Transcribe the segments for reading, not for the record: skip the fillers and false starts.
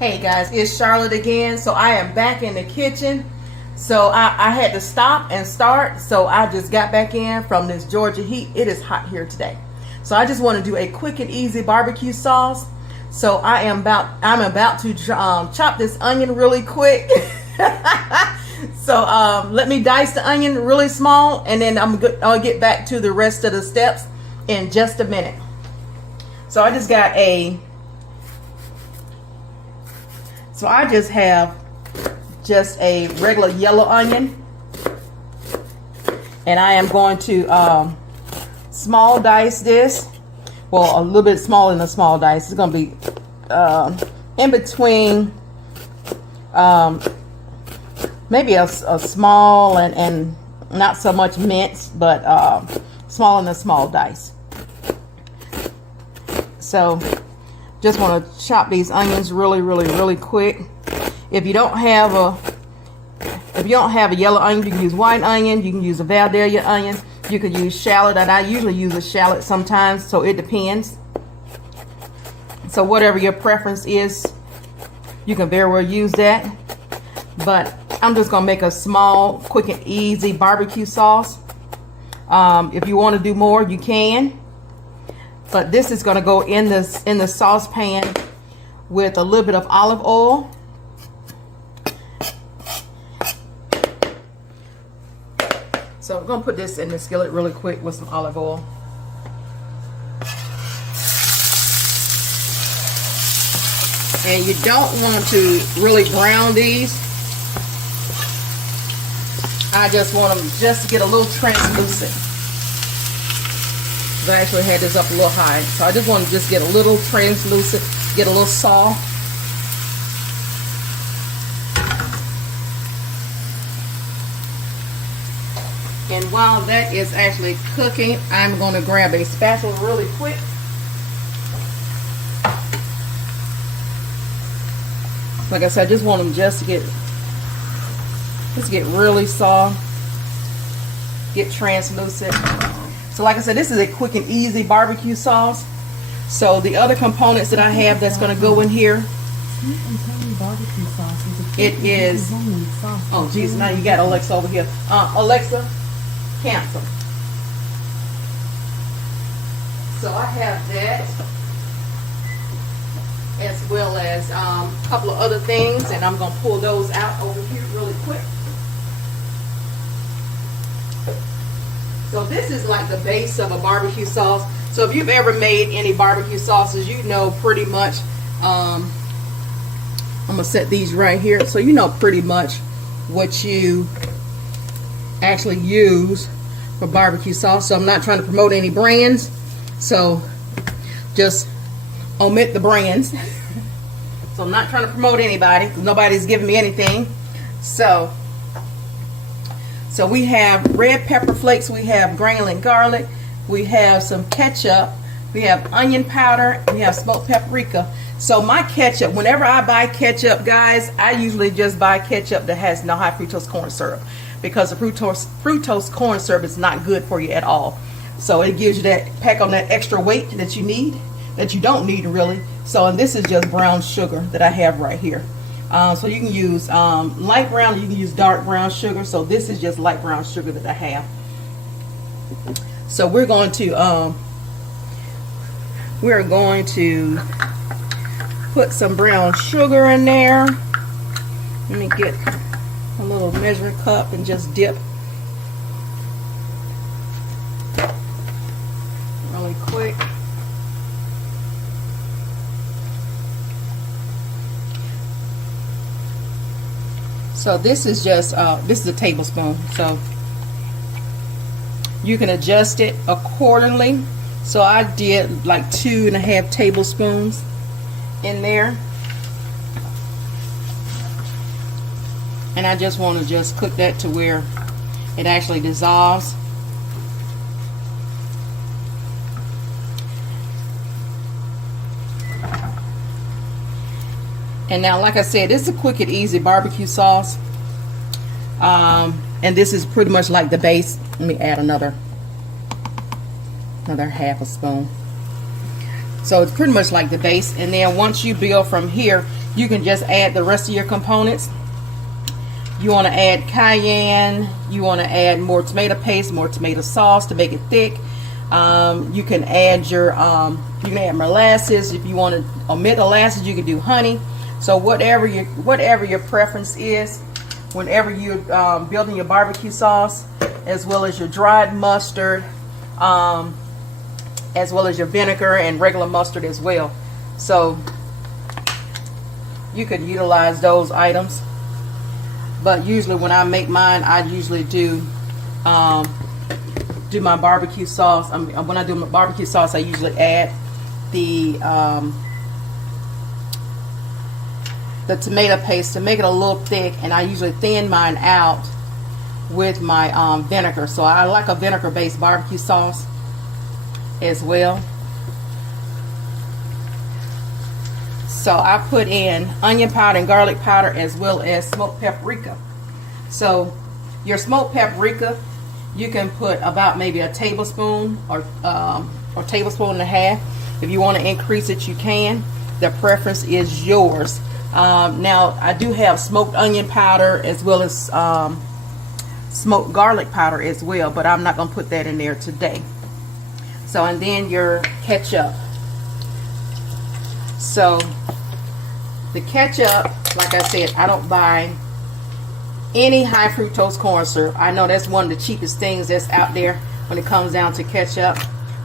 Hey guys, it's Charlotte again. So I am back in the kitchen. So I had to stop and start. So I just got back in from this Georgia heat. It is hot here today. So I just want to do a quick and easy barbecue sauce. So I'm about to chop this onion really quick. So let me dice the onion really small, and then I'll get back to the rest of the steps in just a minute. So I just have just a regular yellow onion, and I am going to small dice this. Well, a little bit smaller than a small dice. It's going to be in between maybe a small and not so much minced, but small than a small dice. So just want to chop these onions really quick. If you don't have a yellow onion, you can use white onion, you can use a Valdelia onion, you could use shallot, and I usually use a shallot sometimes, so it depends. So whatever your preference is, you can very well use that. But I'm just gonna make a small, quick and easy barbecue sauce. If you want to do more, you can. But this is going to go in the saucepan with a little bit of olive oil. So I'm going to put this in the skillet really quick with some olive oil. And you don't want to really brown these. I just want them just to get a little translucent. I actually had this up a little high, so I just want to just get a little translucent, get a little soft. And while that is actually cooking, I'm going to grab a spatula really quick. Like I said, I just want them just to get really soft, get translucent. So like I said, this is a quick and easy barbecue sauce. So the other components that I have that's going to go in here, it is, oh geez, now you got Alexa over here. Alexa, cancel. So I have that, as well as a couple of other things, and I'm going to pull those out over here really quick. So this is like the base of a barbecue sauce. So if you've ever made any barbecue sauces, you know pretty much, I'm going to set these right here. So you know pretty much what you actually use for barbecue sauce. So I'm not trying to promote any brands. So just omit the brands. So I'm not trying to promote anybody, because nobody's giving me anything. So we have red pepper flakes, we have granulated garlic, we have some ketchup, we have onion powder, we have smoked paprika. So my ketchup, whenever I buy ketchup, guys, I usually just buy ketchup that has no high fructose corn syrup, because the fructose corn syrup is not good for you at all. So it gives you that, pack on that extra weight that you need, that you don't need really. So, and this is just brown sugar that I have right here. So you can use light brown, you can use dark brown sugar. So this is just light brown sugar that I have. So we're going to put some brown sugar in there. Let me get a little measuring cup and just dip really quick. So this is just, this is a tablespoon. So you can adjust it accordingly. So I did like 2.5 tablespoons in there. And I just want to just cook that to where it actually dissolves. And now, like I said, this is a quick and easy barbecue sauce. And this is pretty much like the base. Let me add another half a spoon. So it's pretty much like the base. And then once you build from here, you can just add the rest of your components. You want to add cayenne, you want to add more tomato paste, more tomato sauce to make it thick. You can add your you can add molasses. If you want to omit molasses, you can do honey. So whatever your preference is, whenever you're building your barbecue sauce, as well as your dried mustard, as well as your vinegar and regular mustard as well. So you could utilize those items. But usually when I make mine, I usually do my barbecue sauce. When I do my barbecue sauce, I usually add the tomato paste to make it a little thick, and I usually thin mine out with my vinegar. So I like a vinegar based barbecue sauce as well. So I put in onion powder and garlic powder, as well as smoked paprika. So your smoked paprika, you can put about maybe a tablespoon or tablespoon and a half. If you want to increase it, you can. The preference is yours. Now I do have smoked onion powder as well as smoked garlic powder as well, but I'm not going to put that in there today. So, and then your ketchup. So the ketchup, like I said, I don't buy any high fructose corn syrup. I know that's one of the cheapest things that's out there when it comes down to ketchup,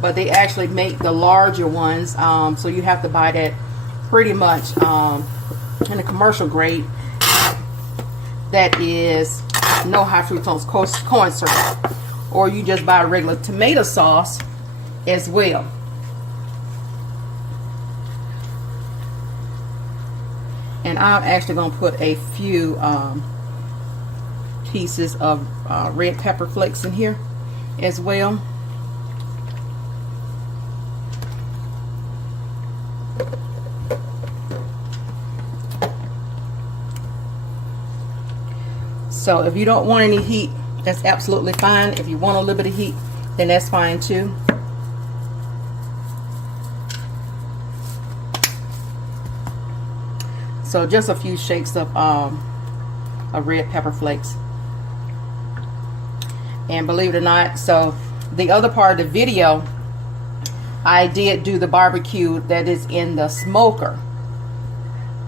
but they actually make the larger ones, so you have to buy that pretty much in a commercial grade that is no high fructose corn syrup, or you just buy a regular tomato sauce as well. And I'm actually going to put a few pieces of red pepper flakes in here as well. So if you don't want any heat, that's absolutely fine. If you want a little bit of heat, then that's fine too. So just a few shakes of red pepper flakes. And believe it or not, so the other part of the video, I did do the barbecue that is in the smoker.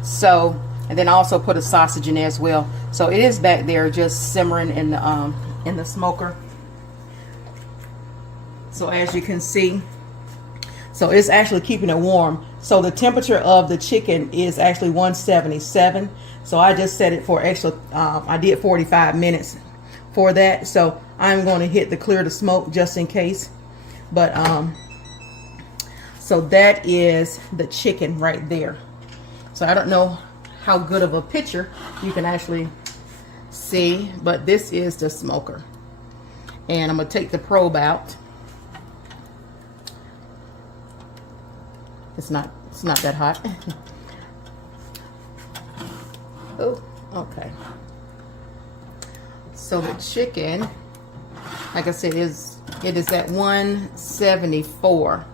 So, and then I also put a sausage in there as well. So it is back there just simmering in the smoker. So as you can see, so it's actually keeping it warm. So the temperature of the chicken is actually 177. So I just set it for extra, I did 45 minutes for that. So I'm going to hit the clear to smoke just in case. But so that is the chicken right there. So I don't know how good of a picture you can actually see, but this is the smoker. And I'm going to take the probe out. It's not that hot. Oh, okay. So the chicken, like I said, it is at 174.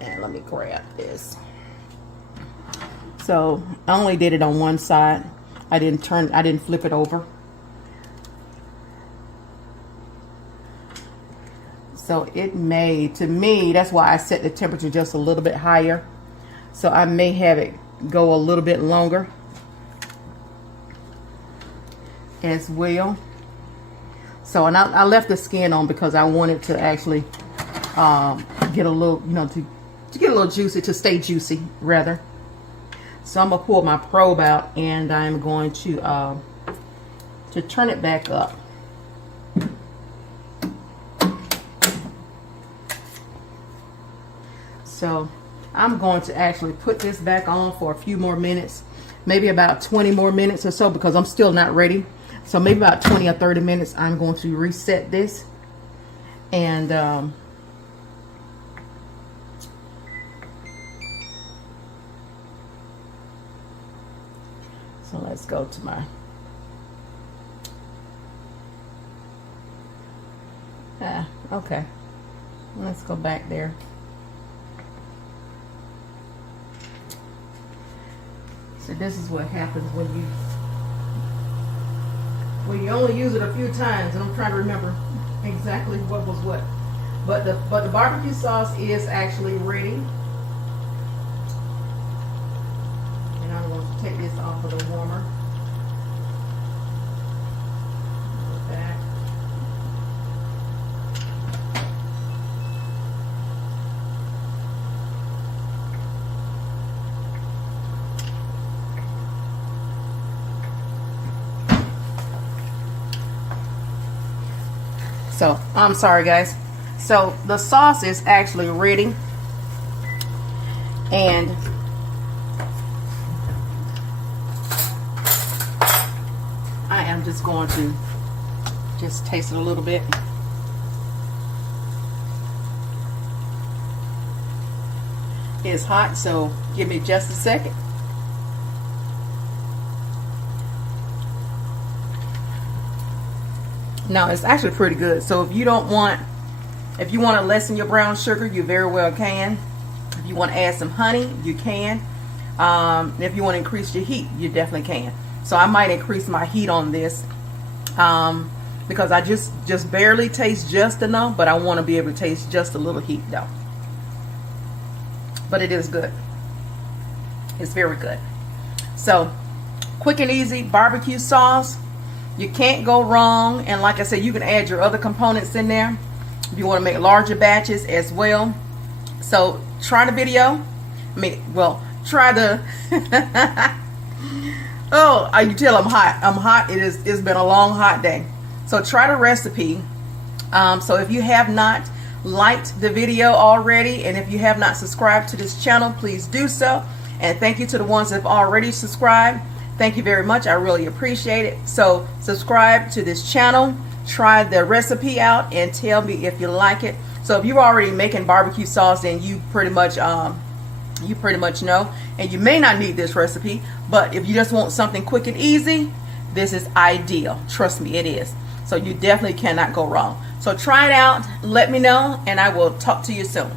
And let me grab this. So I only did it on one side. I didn't flip it over. So it may, to me, that's why I set the temperature just a little bit higher. So I may have it go a little bit longer as well. So, and I left the skin on because I wanted to actually get a little, to get a little juicy, to stay juicy rather. So I'm gonna pull my probe out, and I'm going to turn it back up. So I'm going to actually put this back on for a few more minutes, maybe about 20 more minutes or so, because I'm still not ready. So maybe about 20 or 30 minutes, I'm going to reset this. And so let's go to my okay, let's go back there. So this is what happens when you only use it a few times, and I'm trying to remember exactly what was what. But the barbecue sauce is actually ready. And I'm going to take this off of the warmer. Like that. So, I'm sorry guys. So, the sauce is actually ready. And I am just going to just taste it a little bit. It's hot, so give me just a second. No, it's actually pretty good. So if you want to lessen your brown sugar, you very well can. If you want to add some honey, you can. If you want to increase your heat, you definitely can. So I might increase my heat on this because I just barely taste just enough, but I want to be able to taste just a little heat though. But it is good. It's very good. So quick and easy barbecue sauce. You can't go wrong, and like I said, you can add your other components in there if you want to make larger batches as well. So try the video. Try the oh, you tell I'm hot. I'm hot. It's been a long hot day. So try the recipe. So if you have not liked the video already, and if you have not subscribed to this channel, please do so. And thank you to the ones that have already subscribed. Thank you very much. I really appreciate it. So subscribe to this channel, try the recipe out, and tell me if you like it. So if you're already making barbecue sauce, then you pretty much know, and you may not need this recipe, but if you just want something quick and easy, this is ideal. Trust me, it is. So you definitely cannot go wrong. So try it out, let me know, and I will talk to you soon.